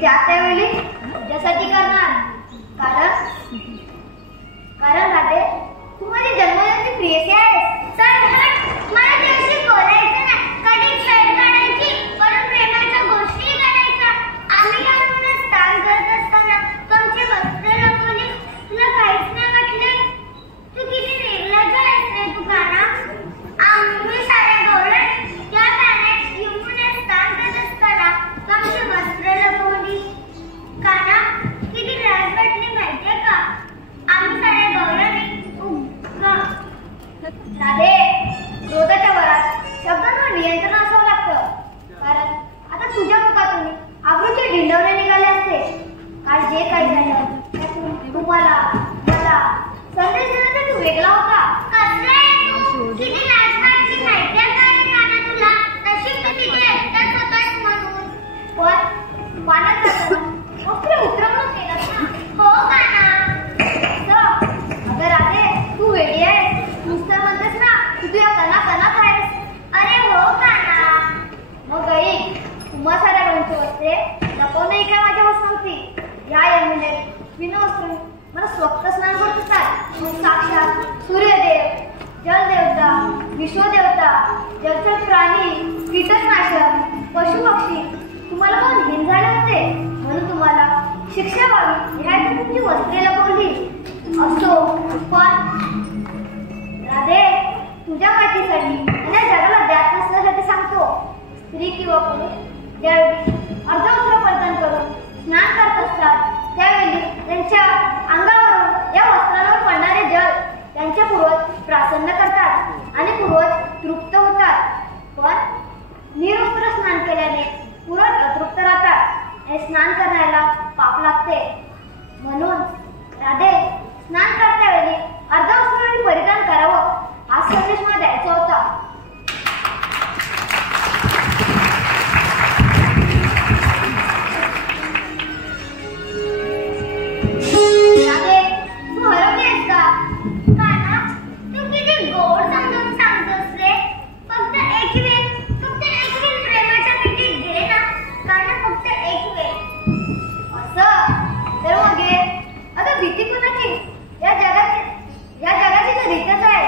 त्यावेळी तुझ्यासाठी करणार. कारण राधे, तू माझी जन्मदाती प्रियसी आहेस. मला तुझ्याशी बोलायचं नाही, कधी छेड काढायची, पण प्रेमाच्या गोष्टी करायच्या. आम्ही लग्नाला स्थान करत असताना तुमची वस्त्र लपवली, तुला काहीच नाही वाटले. तू किती निर्लज्ज आहेस रे तू काना. आम्ही साऱ्या गवळण त्या पाण्यात यमुने स्थान करत असताना तुमची वस्त्र लपवली. काना, किती लाज वाटली माहितीये का. आम्ही साऱ्या गवळणी राधे, क्रोधाच्या वरात शब्दांवर नियंत्रण असावं लागतं. कारण आता तुझ्या मुखातून आबरूचे ढिंडवणे निघाले असते. काल जे काही झालं त्यातून तुम्हाला मला संदेश देण्याचा तू वेगळा होता. किती लाज वाटली माहितीये का काना तुला. नशीब तू तिथे एकटाच होतास म्हणून. पण पाण्यात जाताना उतरवणूक केलं ना. हो काना. अगं राधे, तू वेगळी आहेस. नुसतं म्हणतेस ना तू तुझ्या कणाकणात आहेस. अरे हो काना. मग ऐक, तुम्हा साऱ्या गणची वस्त्रे लपवणं काय माझ्या वस्तू नव्हती. या यमुने विनवस्त्र मला स्वतः स्नान करत असतात. साक्षात सूर्यदेव, जलदेवता, विश्वदेवता, जलचर प्राणी, कीटकनाशक, पशुपक्षी तुम्हाला कोण हिन झाले होते म्हणून तुम्हाला शिक्षा व्हावी ह्यासाठी तुमची वस्त्रे लपवली. असो, पण राधे, तुझ्या माहितीसाठी आणि जगाला द्यात नसण्यासाठी सांगतो. स्त्री किंवा पुरुष ज्यावेळी अर्धवस्त्र परिधान करून स्नान करत असतात त्यावेळी त्यांच्या अंगावरून या वस्त्रांवर पडणारे जल त्यांच्या पूर्वज प्रसन्न करतात आणि पूर्वज तृप्त होतात. पण निरवस्त्र स्नान केल्याने पूर्वज अतृप्त राहतात आणि स्नान करण्याला पाप लागते. म्हणून राधे, स्नान करण्यावेळी अर्धवस्त्र परिधान करावं हा संदेश मला द्यायचा होता. राधे, तू हरवलीस का. काना, तू किती गोड समजून सांगतोस रे. फक्त एक वेळ प्रेमाच्या मिठीत घे ना. काना, फक्त एक वेळ. असं तर मग घे. आता भीती कुणाची. या जगाची तर रीतच आहे.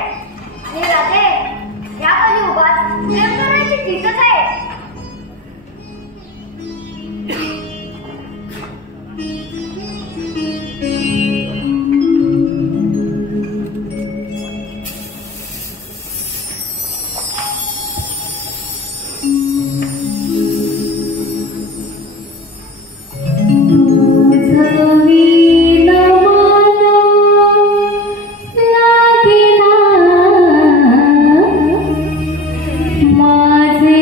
आणि राधे, या कलियुगात प्रेम करण्याची रीतच आहे. माझे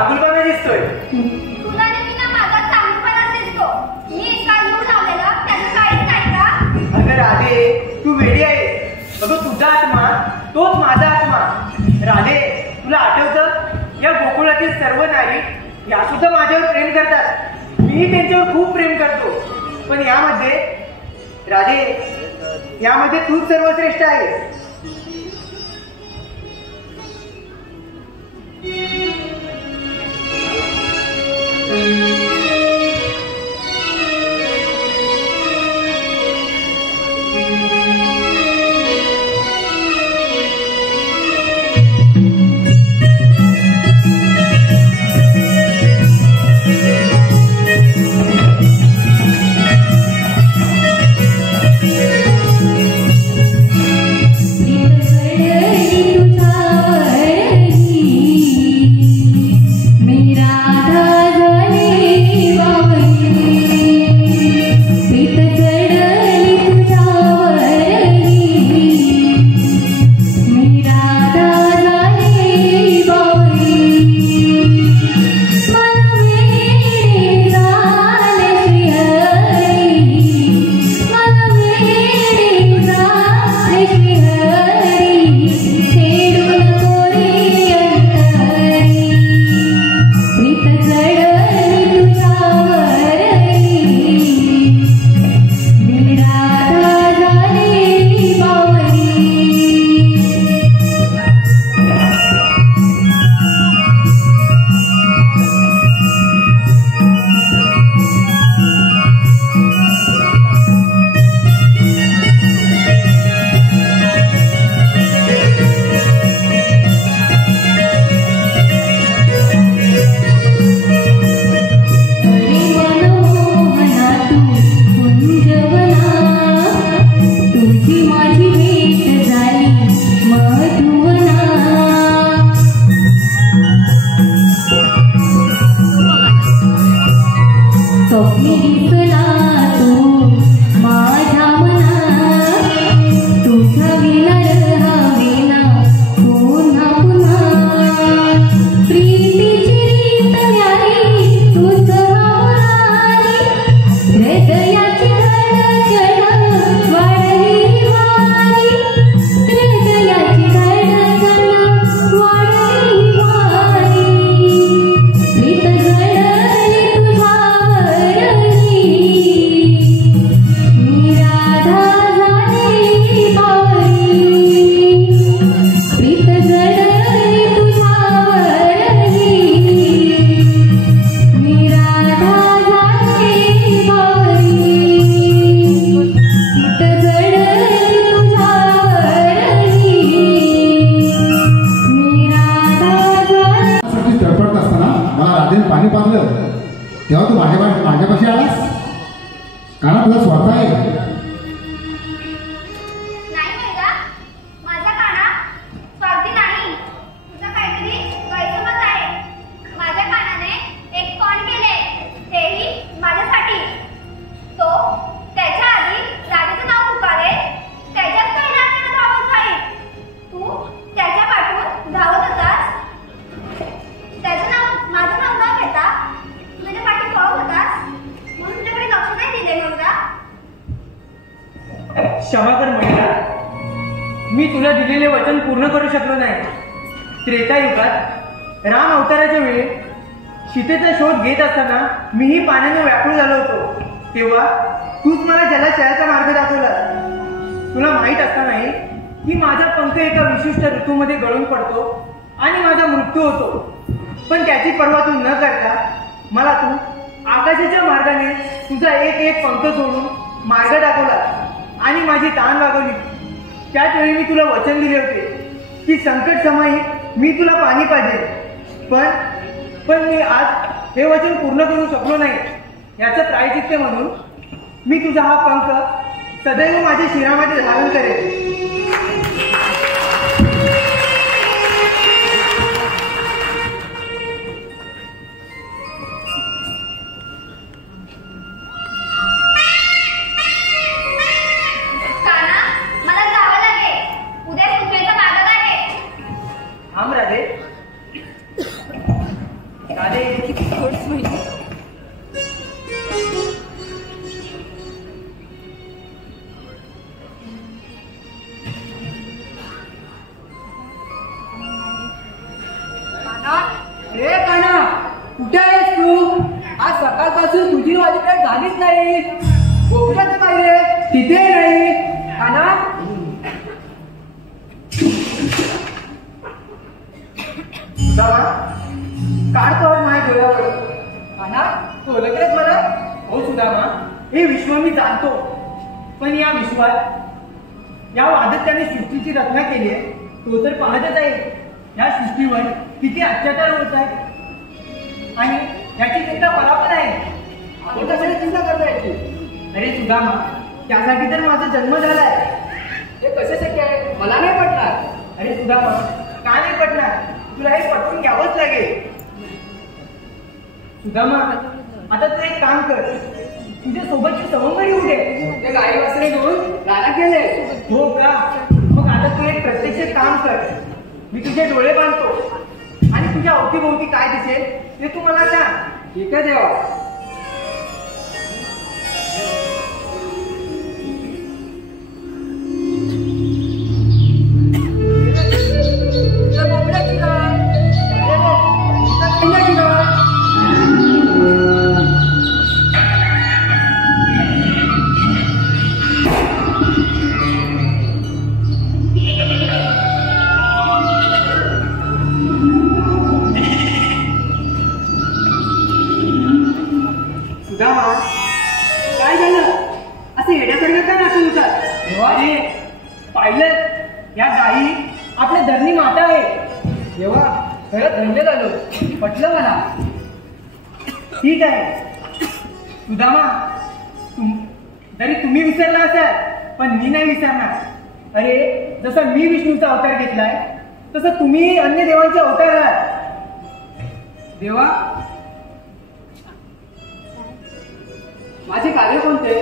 चांगुलपणा दिसतोय. तुला नेहमी माझा चांगुलपणा दिसतो. मी काय येऊन लावलेला त्याचं काहीच नाही का? अगं राधे, तू वेडी आहे. अगं तुझा आत्मा तोच माझा आत्मा. राधे, तुला आठवतं या गोकुळातील सर्व नारी या सुद्धा माझ्यावर प्रेम करतात. मी त्यांच्यावर खूप प्रेम करतो. पण यामध्ये राधे, यामध्ये तूच सर्वश्रेष्ठ आहे. तेव्हा तू माझ्यापाशी आलास कारण तुला स्वार्थ आहे. नाही मुलगा, माझा काना स्वार्थी नाही. तुझा काहीतरी गैरसमज आहे. माझ्या कानाने एक फोन केले, तेही माझ्यासाठी. तो त्याच्या आधी राजाचं नाव पुकारे, त्याच्याच पहिल्याकडे धावत जाईल. तू त्याच्या पाठून धावत होतास. त्याचं नाव माझं नाव न घेता तुझ्या पाठी धावत होतास, म्हणून तुझ्याकडे लक्ष नाही दिले मुलगा. क्षमा कर महिला, मी तुला दिलेले वचन पूर्ण करू शकलो नाही. त्रेतायुगात राम अवताराच्या वेळी सीतेचा शोध घेत असताना मीही पाण्याने व्याकुळ झालो होतो. तेव्हा तूच मला जलाशयाचा मार्ग दाखवला. तुला माहित असतानाही की माझा पंख एका विशिष्ट ऋतूमध्ये गळून पडतो आणि माझा मृत्यू होतो, पण त्याची पर्वा तू न करता मला तू आकाशाच्या मार्गाने तुझा एक एक पंख सोडून मार्ग दाखवला आणि माझी ताण वागवली. त्याच वेळी मी तुला वचन दिले होते की संकट समयी मी तुला पाणी पाहिजे, पण मी आज हे वचन पूर्ण करू शकलो नाही. याचं प्रायचित्त म्हणून मी तुझा हा पंख सदैव माझ्या शिरामध्ये धारण करेन. कुठे आहेस तू? आज सकाळपासून तुझी माझी काही झालीच नाही. गोकुळाचं काय रे? तिथे नाही काना. सुदामा काढतो माझ्या डोळ्यावर. काना तू ओळखलंस मला? हो सुदामा, हे विश्व मी जाणतो, पण या विश्वात या वादत्याने सृष्टीची रचना केली आहे. तो तर पाहतच आहे या सृष्टीवर किती अत्याचार होत आहे आणि याची चिंता मला पण आहे. आपण कशाला चिंता करता याची? अरे सुदामा, त्यासाठी तर माझा जन्म झालाय. हे कसं शक्य आहे? मला नाही पटणार. अरे सुदामा, का नाही पटणार? तुला हे पटवून घ्यावंच लागेल. सुदामा, आता तू एक काम कर, तुझ्या सोबतची सवंगडी उडे. ते गाई वासरे घेऊन रानात गेले. हो का? मग आता तू एक प्रत्यक्ष काम कर. मी तुझे डोळे बांधतो आणि तुझ्या अवतीभोवती काय दिसेल ते तू मला सांग. ठीक आहे देवा. सुदामा, काय झालं? असे येण्यासारखं काय नाचून होतात? अरे पाहिलं, या गायी आपल्या धरणी माता आहे. देवा खरंच धन्य झालो. पटलं मला. ठीक आहे सुदामा, जरी तुम्ही विसरला असाल पण मी नाही विसरणार. अरे जसा मी विष्णूचा अवतार घेतलाय तसं तुम्ही अन्य देवांचे अवतार आहात. देवा माझे कार्य कोणते?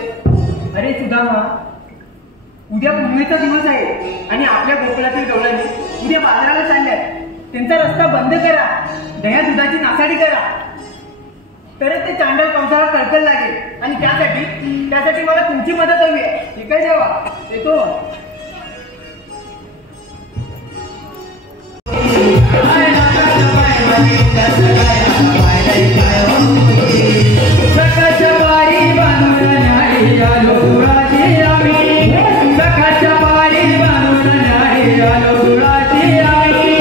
अरे सुदामा, उद्या पुनवेचा दिवस आहे आणि आपल्या गोकुळातील गवळणी उद्या बाजाराला चालल्यात. त्यांचा रस्ता बंद करा, दह्या दुधाची नासाडी करा, तरच ते चांडळ कंसाला कळकळ लागेल. आणि त्यासाठी मला तुमची मदत हवी आहे. ठीक आहे देवा, येतो. सकाळच्या वारी बांधून न्यारी आलो गुराची आम्ही. सकाळच्या वारी बांधून न्यारी आलो गुराची आम्ही.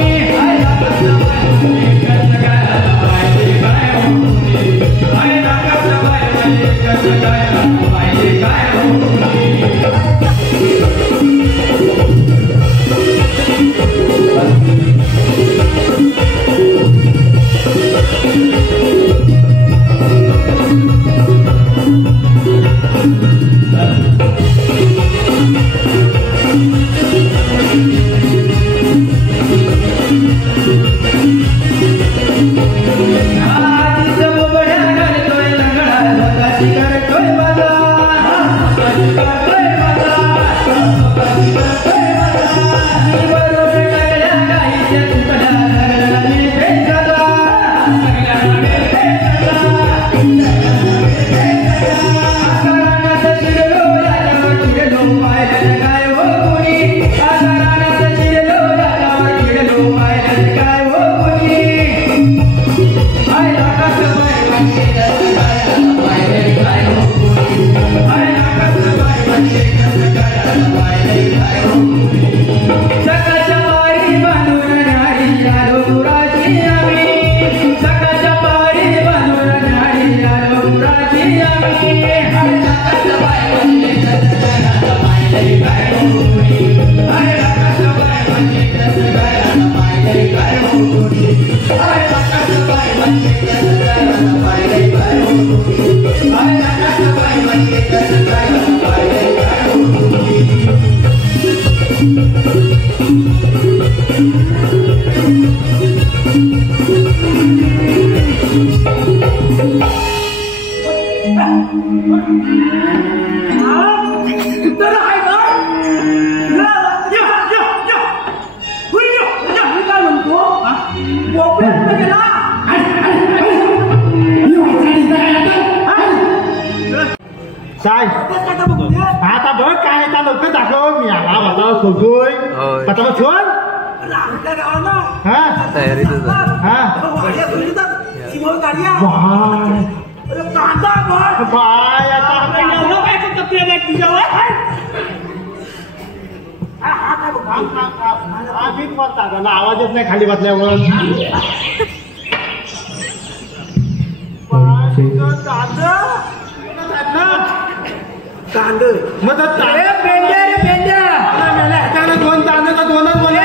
आता बघ काय आता लवकर दाखव. मी आला मला सोडतोय आता मग सोड. तयारीतच चिमोळ काढूया बाय अरे कांदा भर बाय आता आपण एवढं काय करतो रे तुझ्यावर हा काय बघ हा भीक मारता का ना आवाज येत नाही खाली बसल्यावर कांद मग अरे पेंड्या रे पेंड्या दोन तांदूळ तर दोनच बोला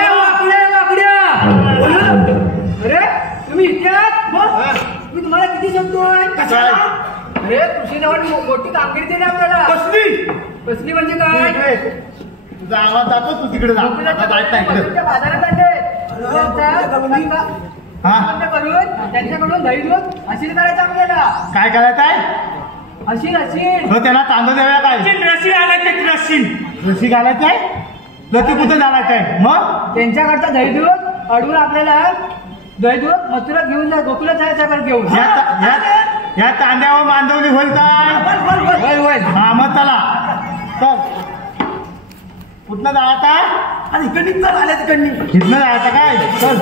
अरे तुम्ही इथे आहात? मी तुम्हाला किती सांगतोय अरे कृषी नावाने मोठी कामगिरी दिली आपल्याला कसली म्हणजे काय तुझा आवाज जातो तू तिकडे जा बाजारात करून त्यांच्याकडून दही दूध हसील करायचं आपल्याला काय करायचं आहे हसील हसील हो त्याला तांदूळ द्याव्या काय रशी घालायचं रशी घालायचं आहे लती कुठे घालायचं आहे मग त्यांच्याकडचा दही दूध अडवून आपल्याला दही दूध मथुरात घेऊन जा गोकुळात जायच्याकडे घेऊन या तांद्यावर मांडवली होईल काय हा मग चला चल कुठनं जायचं आहे आणि इकडे आल्या तिकडनी इथनं जायचं काय चल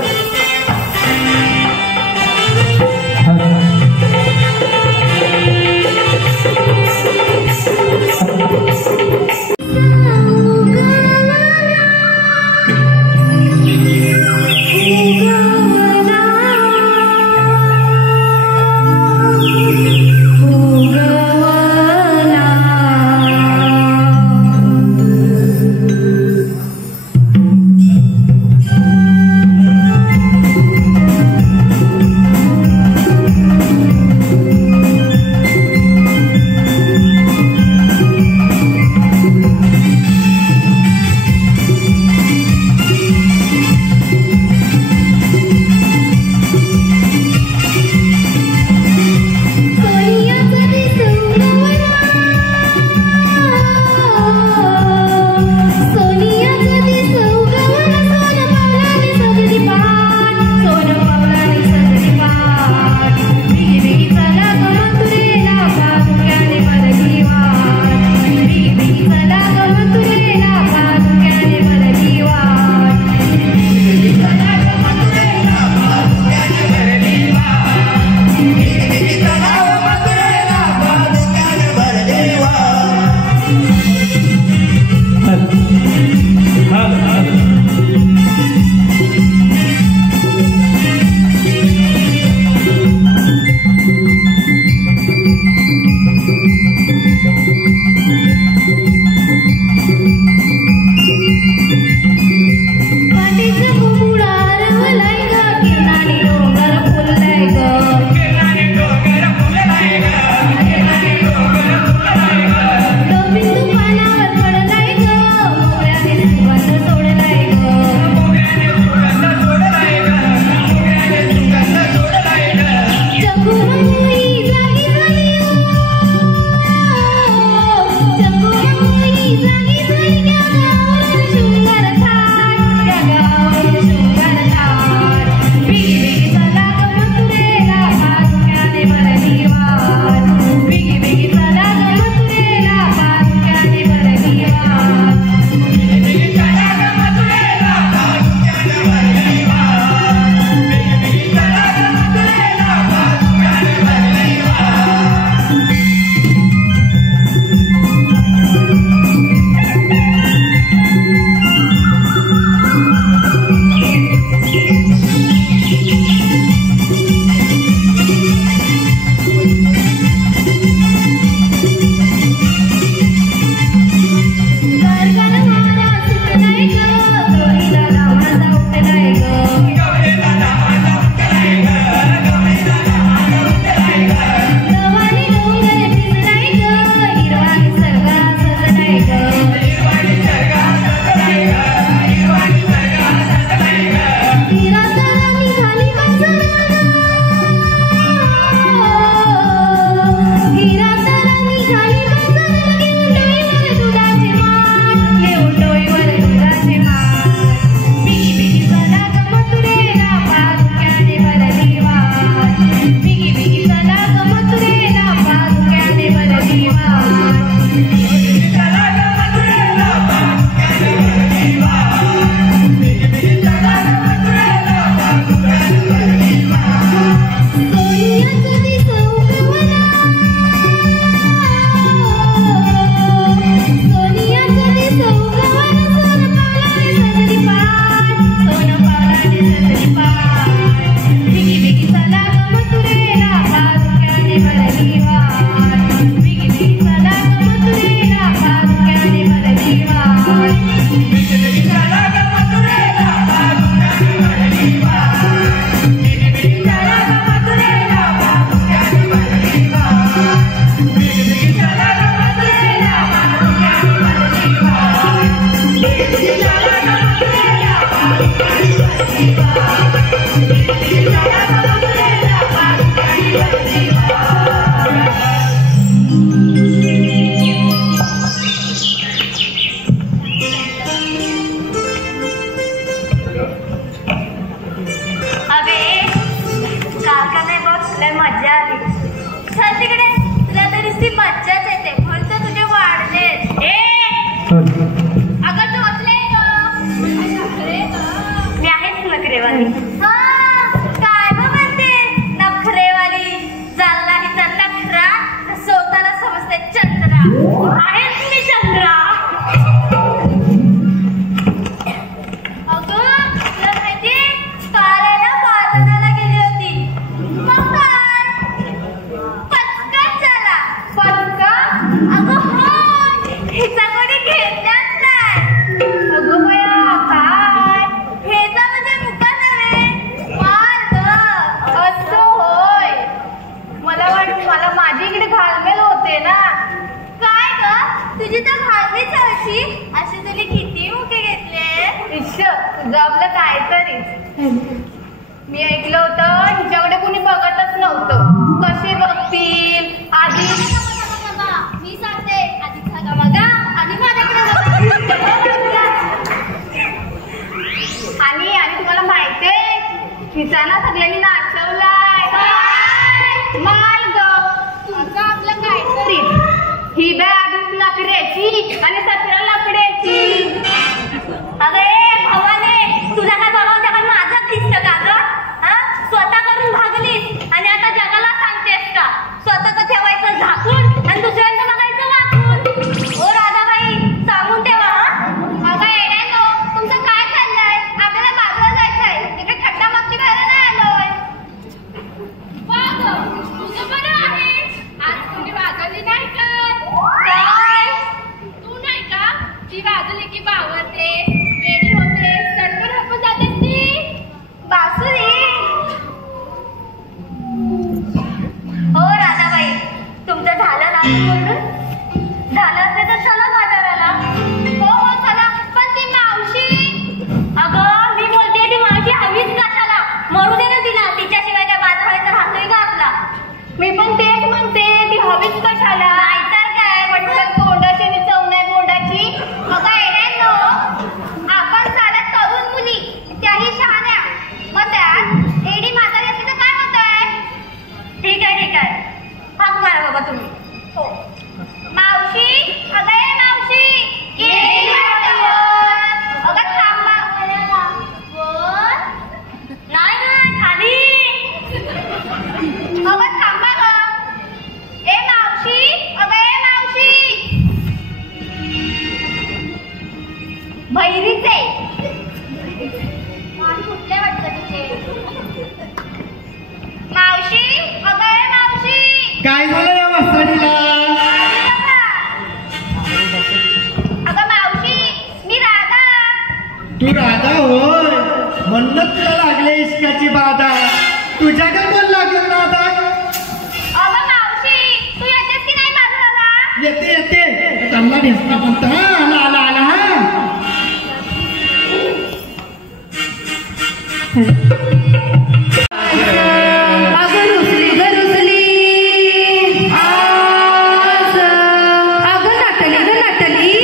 मजा आली. चल तिकडे, तुला तरी ती मज्जाच येते म्हणून तर तुझे वाढले. अगं टोचले मी आहेच नखरेवाली. काय म्हणते नखरेवाली? चालला हिचा नखरा स्वतःला समजते चंद्रा. आहेच मी चंद्रा. अगं तुला माहितीये काल आहे ना बाजाराला गेली होती. मग काय पचकाच झाला. पचका? अगं हो, हिचा कोणी घेतलाच नाही. अगं बया काय हेचा म्हणजे मुका नव्हे मार्ग. असं होय. मला वाटतं मला माझी इकडे घालमेल होते ना. काय ग तुझी तर घालमी चढची. असे तरी किती मुके घेतले. तुझं आपलं काय तरीच. मी ऐकलं होतं हिच्याकडे कुणी बघतच नव्हतं. कसे बघतील आधी मी सांगते. आधी सांगा बघा आधी माझ्याकडे बघा. आणि तुम्हाला माहितीये हिचा ना सगळ्यांनी नाचवलाय. माल ग तुमचं आपलं काय तरी. ही बॅग लाकड्याची आणि 17 लाकड्याची. अरे भवाने तुला काय बघावं जगात माझं दिसतं का ग? स्वतः करून भागलीस आणि आता जगाला सांगतेस का? स्वतःच ठेवायचं झाकून आणि दुसऱ्यांचं बघायचं वाकून. ओ राधाबाई सांगून ठेवा. अगं येड्यानो तुमचं काय चाललंय? आपल्याला बाजूला जायचंय. तिकडे थट्टा मस्ती करायला नाही आलोय. तुझं बरं आहे. आज तुम्ही वाजवली नाही का? काय तू नाही का? ती वाजवली की बावरते वेडी होते सरकर हपून जातेस ती बासुरी. हो राधाबाई तुमचं झालं ना बोलून? झालं असेल तर चला बाजाराला. हो हो चला. पण ती मावशी. अगं मी बोलते ती मावशी हवीच कशाला? मरू दे ना तिला. तिच्याशिवाय काय बाजाराचा राहतोय का आपला? मी पण तेच म्हणते ती हवीच कशाला? नाहीतर काय पटकन तोंडाची आणि चव नाही बोंडाची. अगं येड्यांनो आपण साऱ्या तरुण मुली त्याही शहाण्या. मग त्यात एडी म्हातारी असते तर काय होतंय? ठीक आहे हाक मारा बाबा तुम्ही. हो मावशी. अगं ए मावशी एडी म्हातारी. अगं थांबा. नाही खाली. अगं थांबा ग. ए मावशी. अगं ए मावशी. भैरीचे मान फुटले वाटतं तिचे. मावशी. अगं ए मावशी. काय झालं या वासाडीला? अगं मावशी मी राधा. तू राधा होय म्हणूनच तुला लागले इश्काची बाधा. तुझ्याकडे कोण लागलं राधा? अगं मावशी तू येतेस की नाही बाजाराला? येते चांगला दिसला फक्त. हा आला हा. अगं रुसली ग रुसली. अगं नटली ग नटली.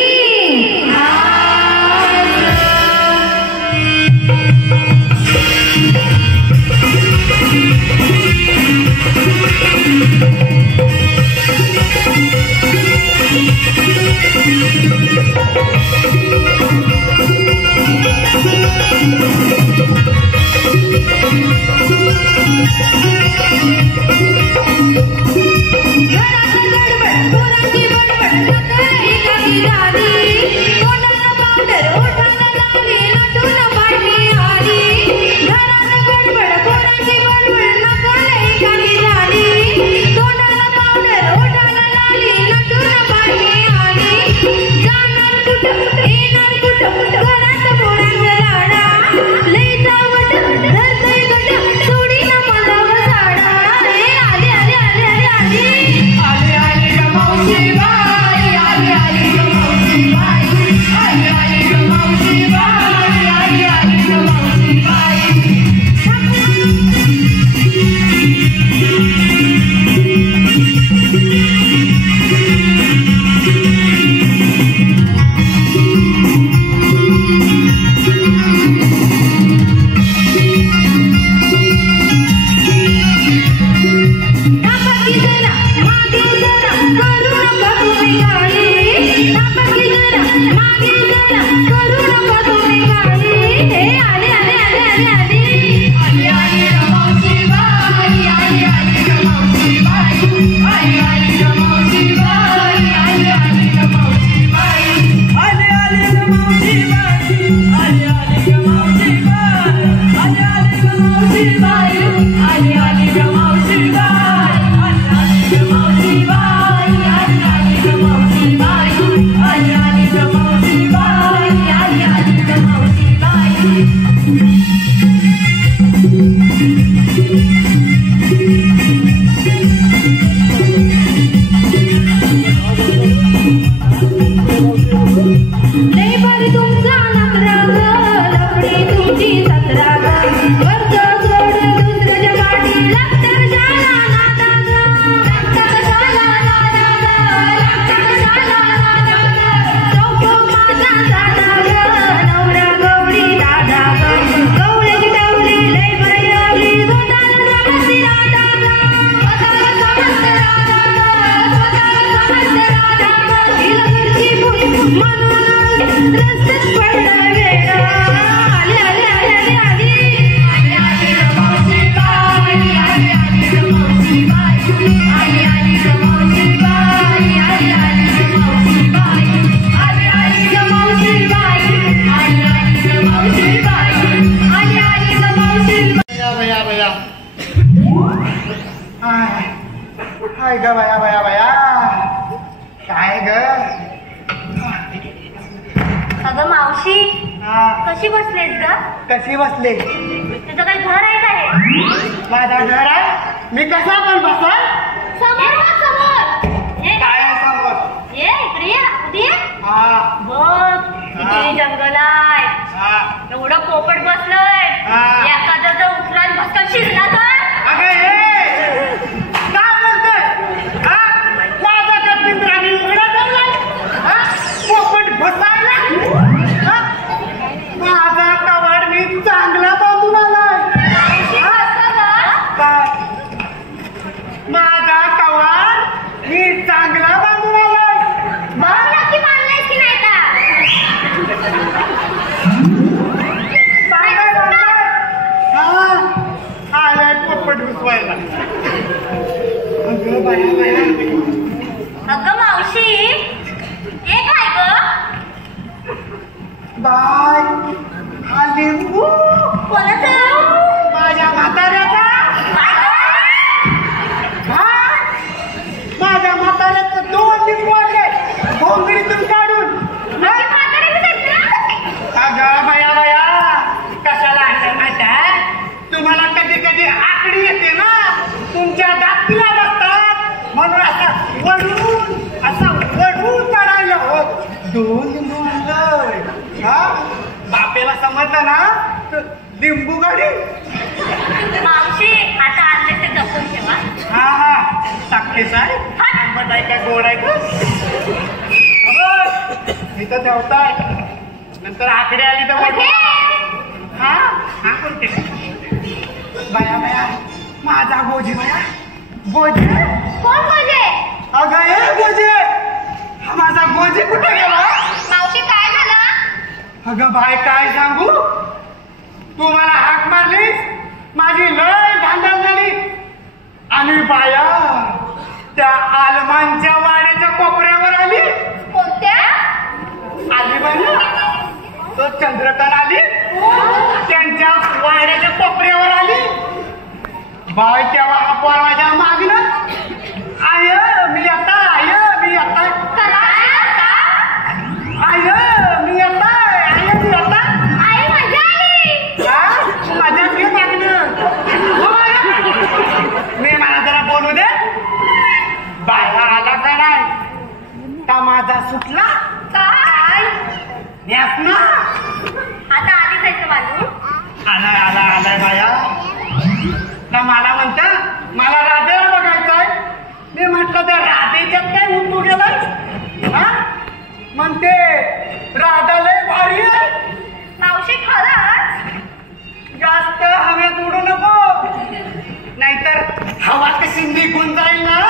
काय ग बाया बाया बाया काय ग अगं मावशी हा, कशी बसलेस ग? कशी बसले तुझं काही घर आहे का हे? माझा घर आहे मी कसा पण बसल समोर बघ, समोर. हे, काय आहे समोर ये इकडे ये, राहू दे. हा बघ किती जंगल आहे. हा एवढं पोपट बसलंय. हा. एखादं जर उठला आणि भस्कन शिरला तर अगं हे काय बोलतोय हा माझा कपिंद्राने उघडा ठेवलाय हा पोपट बसायला हा? माझा कवाड मी चांगला बांधून आलाय हा? काय माझा कवाड मी चांगला बांधून आलाय मग नक्की मानलंयस की नाही का? चांगला बांधलाय हा आलाय पोपट घुसवायला अगं बाया बाया अगं मावशी हे काय ग? बाय हा लिंबू कोणाचं? माझ्या म्हाताऱ्याचा हा माझ्या म्हाताऱ्याचं 2 लिंबू आणले भोंगडीतून काढून माझी म्हातारी दिसत ना? अगं बया बया कशाला आणलं माहिती आहे तुम्हाला कधी कधी आकडी येते ना तुमच्या दातीला बसतात म्हणून असं वडून काढायला होत 2 लिंबू आणलंय हा बापेला समजलं ना तर लिंबू गाडी मावशी आता आणले ते जपून ठेवा. हा हा साखरेच आहे आंबट आहे का गोड आहे का इथं ठेवताय नंतर आकडे आली तर हे, हा हा कोणते बाया बाया माझा गोजी बाया गोजी कोण म्हणजे? अगं हे गोजी हा माझा गोजी कुठे गेला मावशी काय झालं? अगं बाय काय सांगू तू मला हाक मारलीस माझी लय धांदल झाली आणि बाया त्या आलमांच्या वाड्याच्या कोपऱ्यावर आली कोणत्या? आली बाया तो चंद्रकन आली त्यांच्या वाड्याच्या कोपऱ्यावर आली बाय तेव्हा आपण माझ्या मागणं आय मी आता आय मी आता आय मी आता आय मी आता आई मजा आली. माझ्या मी मागणं मी मला जरा बोलू दे बाया आला का नाही का माझा सुटला काय? न्यास ना आता आली जायचं बाजू. आलाय बाया ना मला म्हणता मला राधेला बघायचंय मी म्हटलं त्या राधेच्यात काय उठू गेलाय हा म्हणते राधा लय भारी आहे मावशी खरंच? जास्त हवेत उडू नको नाहीतर हवा कशी निघून जाईल ना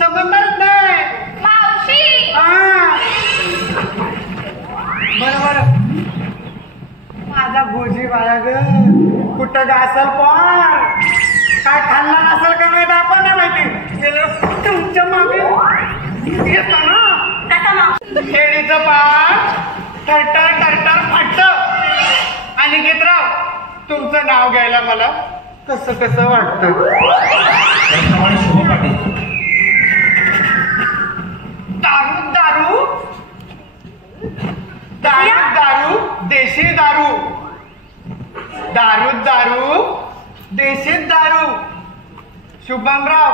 समजणारच नाही मावशी हा बरोबर माझा गोजी बाया ग कुठं गासल पण काय खाल्ला नसेल का नाही आपण नाही माहिती गेलं तुमच्या मागे येतो ना कसा मावशी? खेळीचं पान टरटर फाटत आणि गीतराव तुमचं नाव घ्यायला मला कसं कसं वाटतं त्याप्रमाणे शोभा पाटील दारू दारू दारू दारू देशी दारू दारू दारू देशी दारू शुभमराव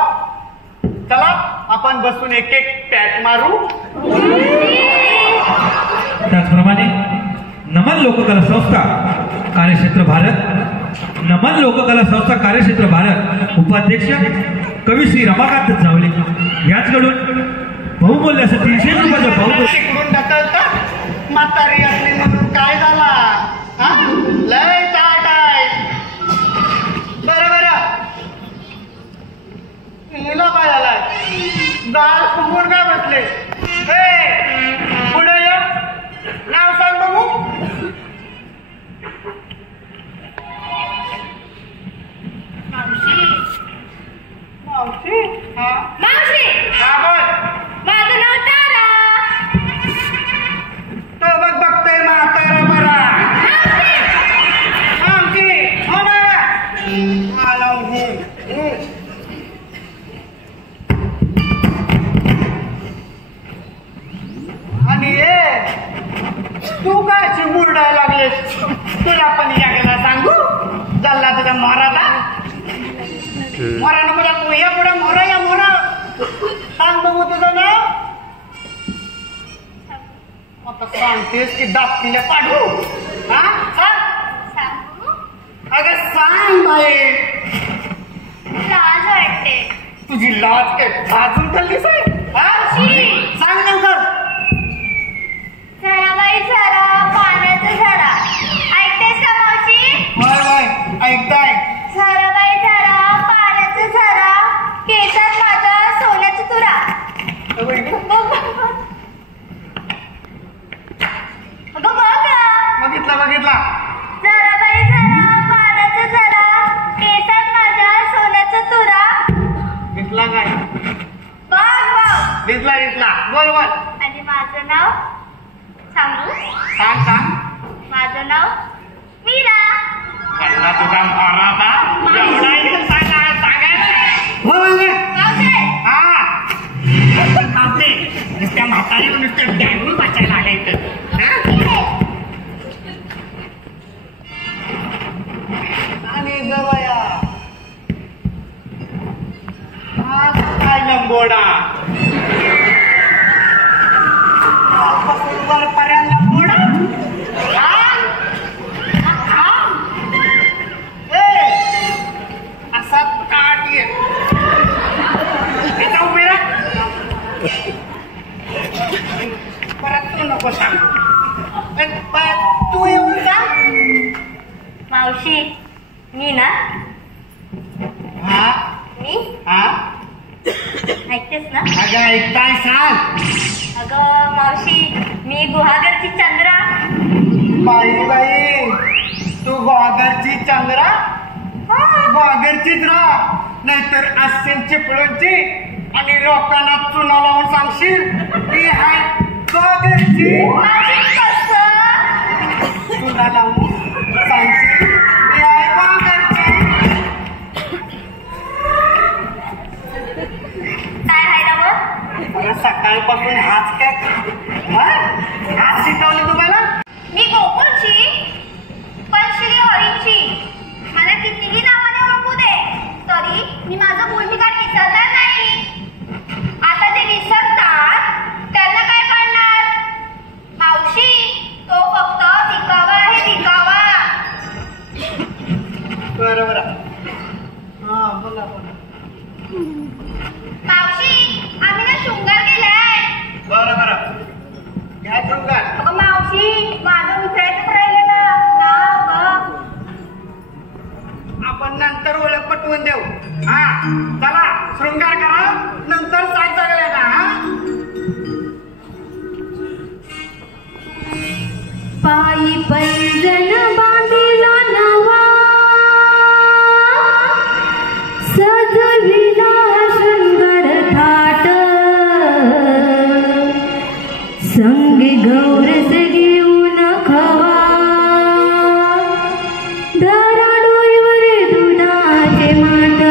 चला आपण बसून एक एक पॅक मारू त्याचप्रमाणे नमन लोककला संस्था कार्यक्षेत्र भारत नमन लोककला संस्था कार्यक्षेत्र भारत उपाध्यक्ष कवी श्री रमाकांत जावले याचकडून बहुमूल्य असं 300 रुपयाचं बहुमूल्य शिकडून ढकलतात म्हातारी असली म्हणून काय झाला हा लय ताट आहे बरं हिला काय झालाय दार फुंकून काय बसले पुढे ये नाव सांग बघू मावशी मावशी हा मावशी हा बोल माझं नाव तारा. तो बघ बघतोय म्हातारा बरा आमची हो बघा मला आहेस तुला पण याला सांगू चालला तुझा मोराचा मोरा नको तू या पुढे मोरा या मोरा सांग बघू तुझं नाव आता सांगतेस की दापतीला पाठवू हा सांग अगं सांग बाई लाज वाटते. तुझी लाज काय भाजून चाललीस आहे सांग लवकर झराबाई झरा पाण्याचं झरा ऐकतेस का मावशी? होय होय ऐकताय झराबाई झरा पाण्याचं झरा केसात माझा सोन्याचा तुरा. अगं बघ बघितला बघितला झराबाई झरा पाण्याचं झरा केसात माझ्या सोन्याचा तुरा. दिसला काय बघ बघ दिसला दिसला बोल बोल आणि माझं नाव सांगू? सांग सांग माझं नाव मीरा. त्यांना तुझा माराता एवढा इथं सांगायला हो मावशी हा आपले नुसत्या म्हातारीवर नुसतं डॅगून वाचायला लागायचं आणि गवया हा काय लंबोडा वरपर्यंत लंबोडा असा काट ये उभे परत तू नको सांगू तू येऊन सांग मावशी मी ना हा मी हा ऐकतेस ना? अगं ऐकताय सांग अगं मावशी मी गुहागरची चंद्रा. बाई बाई तू गोगरची चंद्रा गोगरचीच राह नाहीतर असेल चिपळूणची आणि लोकांना चुना लावून सांगशील की हाय गोगरची मावशी कसं? चुना लावून सांगशील की हाय गोगरची काय राहिला मग? मला सकाळपासून हाच काय हाच शिकवलं तुम्हाला मी गोकुळची पण श्री हरीची. मला कितीही नावाने ओळखू दे तरी मी माझं मूळ ठिकाण विसरणार नाही. आता ते विसरतात त्यांना काय कळणार? मावशी तो फक्त दिखावा आहे दिखावा. बरोबर हा बोला बोला मावशी आम्ही ना शृंगार केलाय. बरं घ्या शृंगार अगं मावशी माझं विसरायचं राहिलेलं नाव ग. आपण नंतर ओळख पटवून देऊ हा चला शृंगार करा नंतर सांग सगळ्यांना हा पायी पैंजण बांधिला नवा सजविला शृंगार थाट संगी गौरस घेऊन खवा धराडोईवर दुधाचे माठ.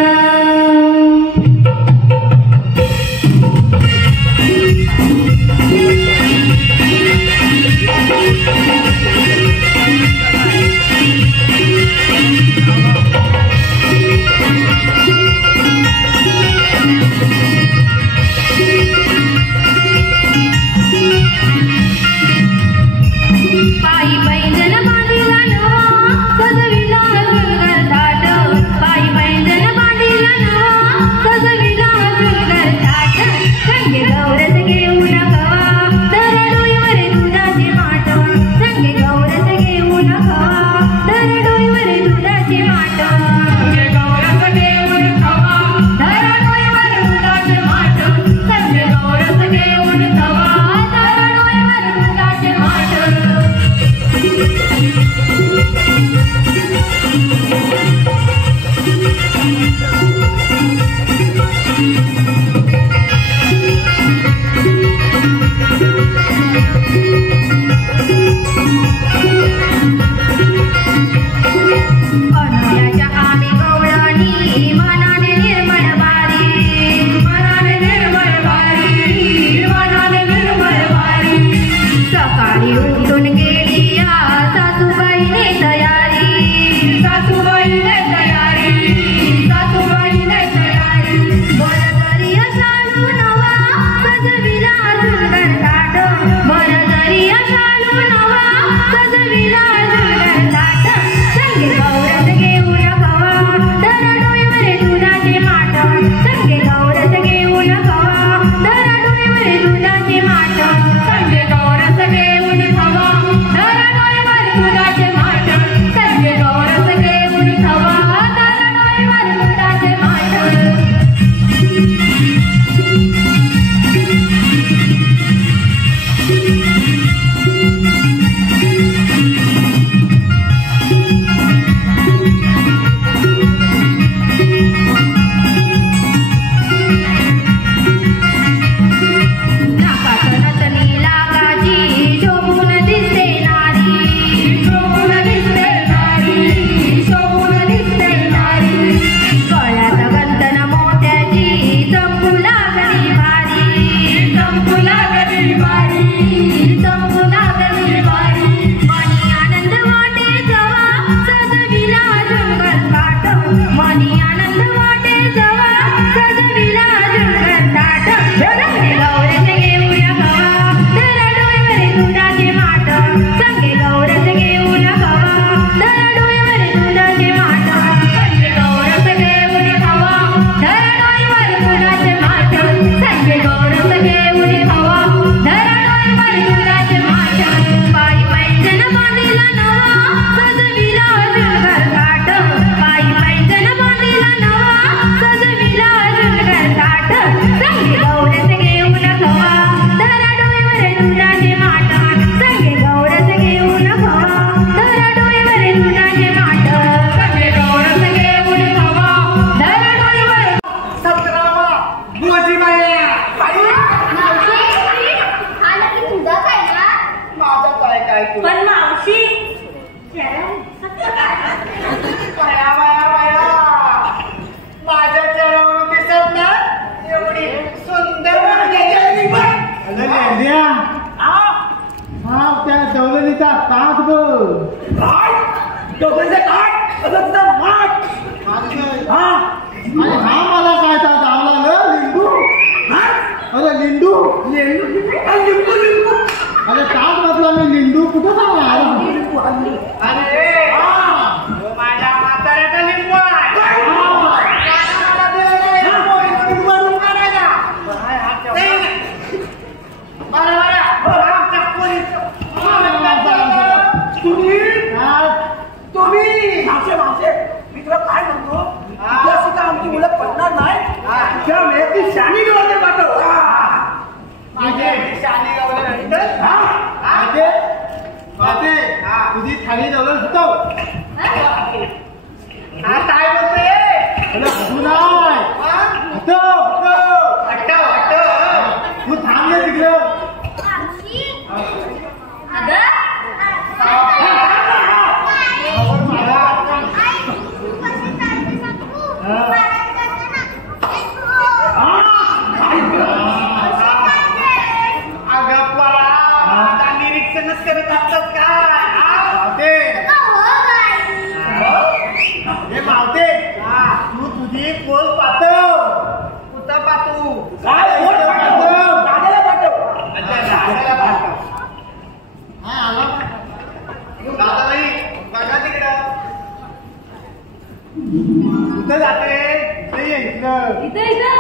कुठं जाते इथे ये इथं. इथं इथं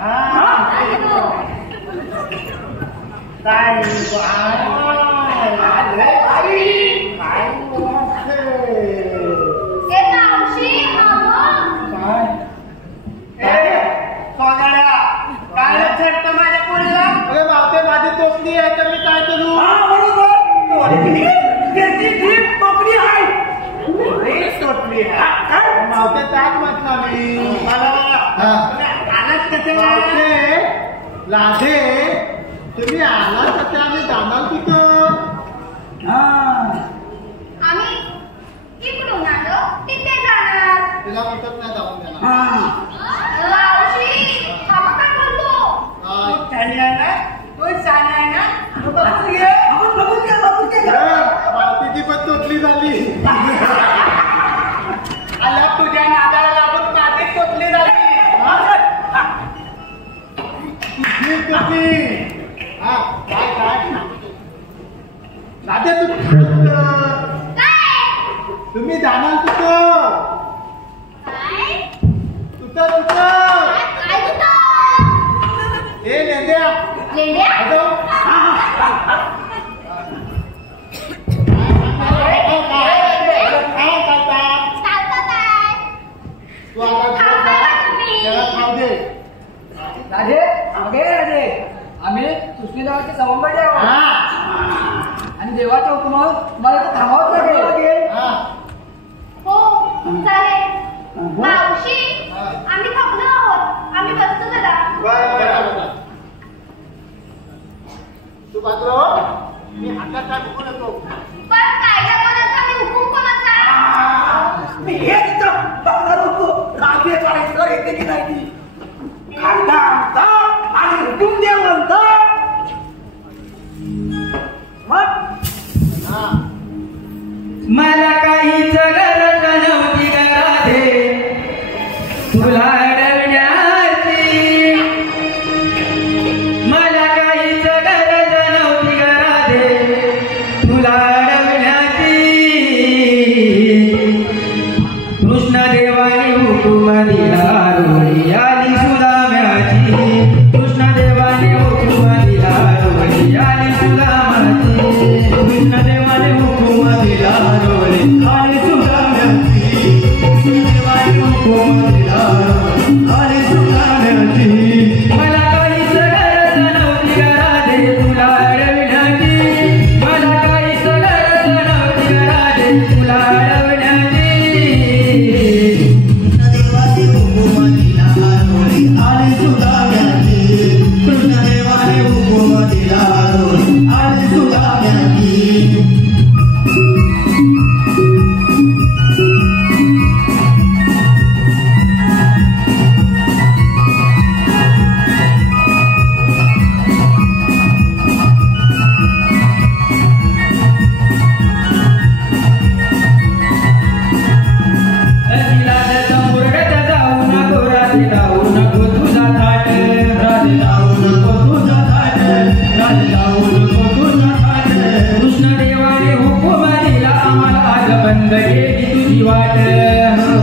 हा. काय ए मावशी मामा माझ्या पोरीला अरे बापरे माझी टोपली आहे तर मी काय करू. मावते त्यात म्हटलं मी मावते लादे तुम्ही आला तर आम्ही जाणार कुठं. आम्ही इकडून आलो तिथे जाणार. तुला कुठंच नाही जाऊन देणार. मावशी मामा काय बोलतो. मावतीची पण टोपली झाली. आला तुझ्या नादाला लागून माझी टोपली झाली. तुझी टोपली. हा काय काय लादे तू काय तुम्ही जाणार कुठं. काय कुठं कुठं. काय तुझं हे लेंड्या लेंड्या हॅलो. चालतं काय तू आता त्याला खाऊ दे. राधे अगे राधे आम्ही कृष्णदेवाचे सवंगडी आहोत आणि देवाच्या हुकुमावर मला इथं थांबावं लागेल. हो चालेल. मावशी आम्ही थकलो आहोत. आम्ही बसतो जरा. तू बाजूला मी हातात काय बघून येतो. पण कायदा कोणाचा आणि हुकूम कोणाचा. मी हेच बघणार होतो राधे काढायचं येते की नाही. कायदा आमचा आणि हुकूम देवांचा. मला काहीच गरज नव्हती राधे तुला अडवण्याची. मला काहीच गरज नव्हती राधे तुला अडवण्याची. कृष्णदेवाने हुकूम दिला रोळी आली सुदाम्याची. कृष्णदेवाने हुकूम दिला रोळी आली सुदामाची. कृष्णदेवाने हुकूम दिला रोळी आली सुदाम्याची. कृष्णदेवाने हुकूम दिला रोळी आली सुदाम्याची. मला काहीच गरज नव्हती राधे तुला अडवण्याची. मला काहीच गरज नव्हती राधे तुला अडवण्याची. कृष्णदेवाने हुकूम दिला रोळी आली सुदाम्याची. कृष्णदेवाने हुकूम दिला रोळी आली सुदाम्याची. कृष्णदेवाने हुकूम दिला आम्हाला आज बंद केली तुझी वाट.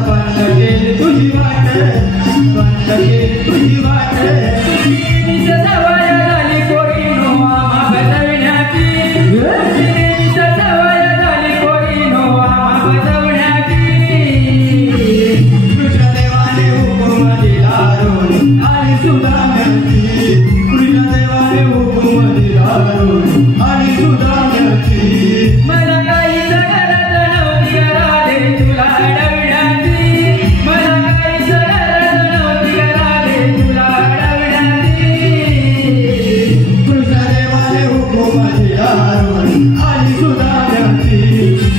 बंद केली तुझी वाट. बंद केली तुझी वाट. तुझी सवय झाली पोरीनो आम्हा बसवण्याची. तुझी सवय झाली पोरीनो आम्हा बसवण्याची. कृष्णदेवाने हुकूम दिला रोळी आली सुदाम्याची. कृष्णदेवाने हुकूम दिला रोळी आली सुदाम्याची. मला काहीच गरज नव्हती राधे तुला अडवण्याची. मला काहीच गरज नव्हती राधे तुला अडवण्याची. कृष्णदेवाने हुकूम दिला रोळी आली सुदाम्याची.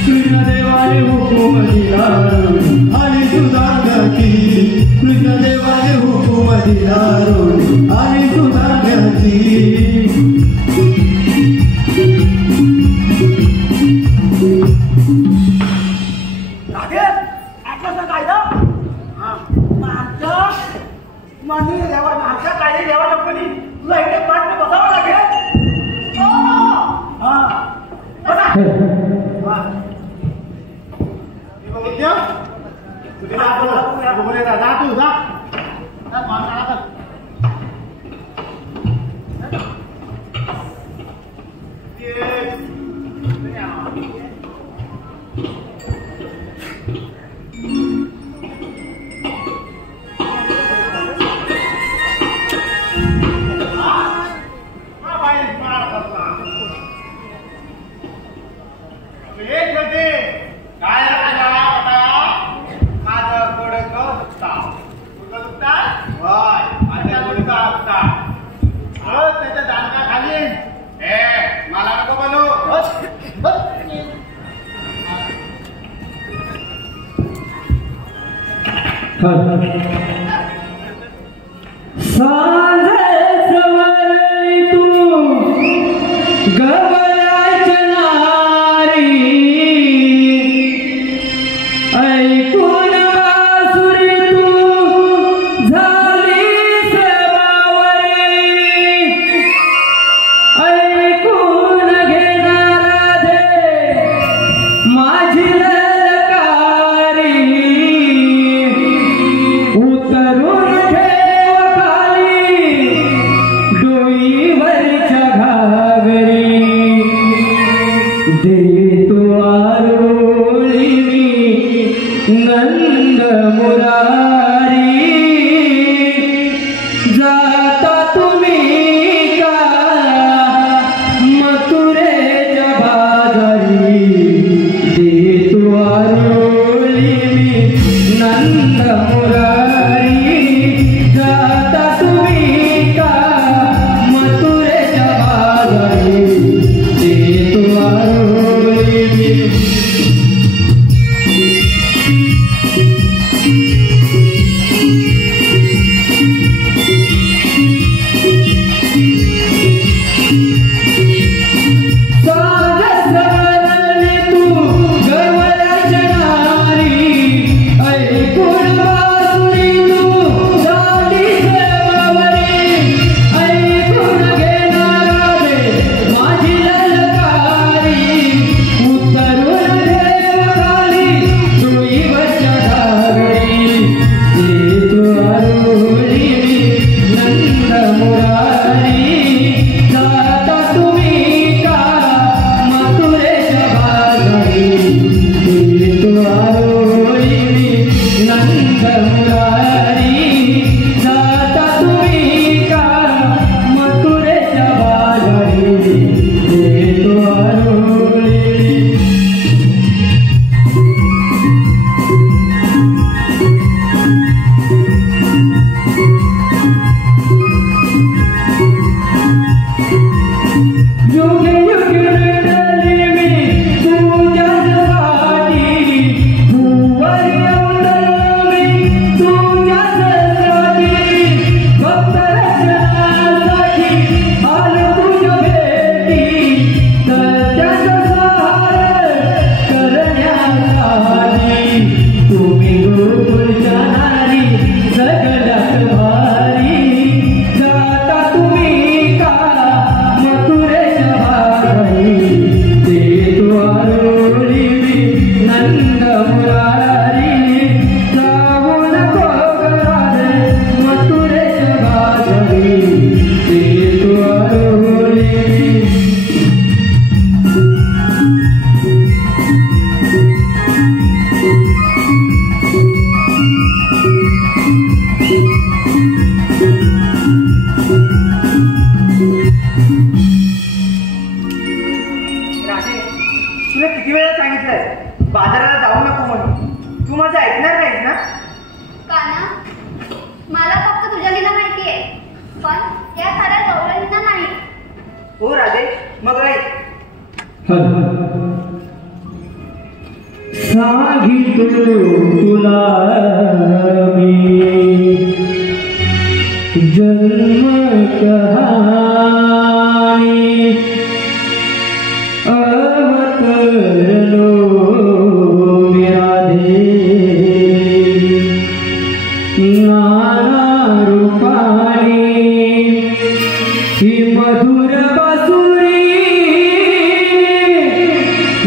कृष्णदेवाने हुकूम दिला रोळी आली सुदाम्याची. कृष्णदेवाने हुकूम दिला रोळी आली सुदाम्याची. राधे आटलाचा कायदा माझ्या मान्य देवा माझ्या कायदे देवा कंपनी तुला इथे पाठ बसावं लागेल. हो हो हा बसा. मी बघितलं तुझी जा तू जा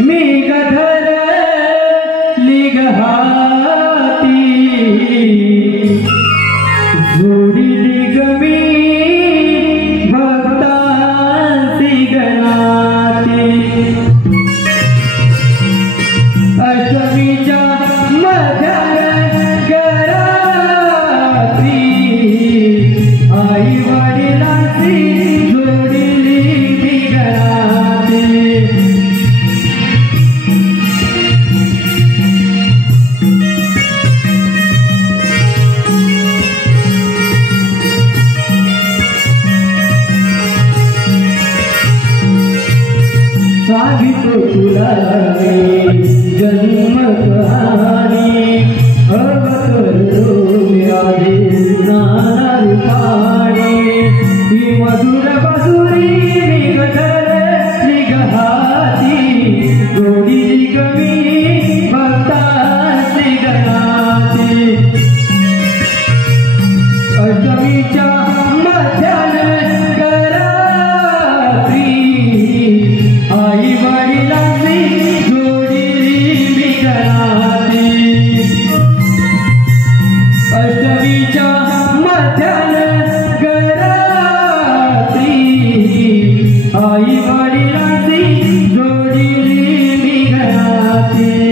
मी गधर लिगहाती जन्म कहानी अवतरुयादे नाना रूपाणी ही मधुर मधुरी निगधर निगहाती गोडी गमी भक्ता गणाती अष्टमीच्या मध्यान करात्री आई वडिलांनी जोडीली मी गणाती अष्टमीच्या मध्यान करात्री आई वडिलांनी जोडीली मी गणाती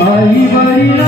आई वडिला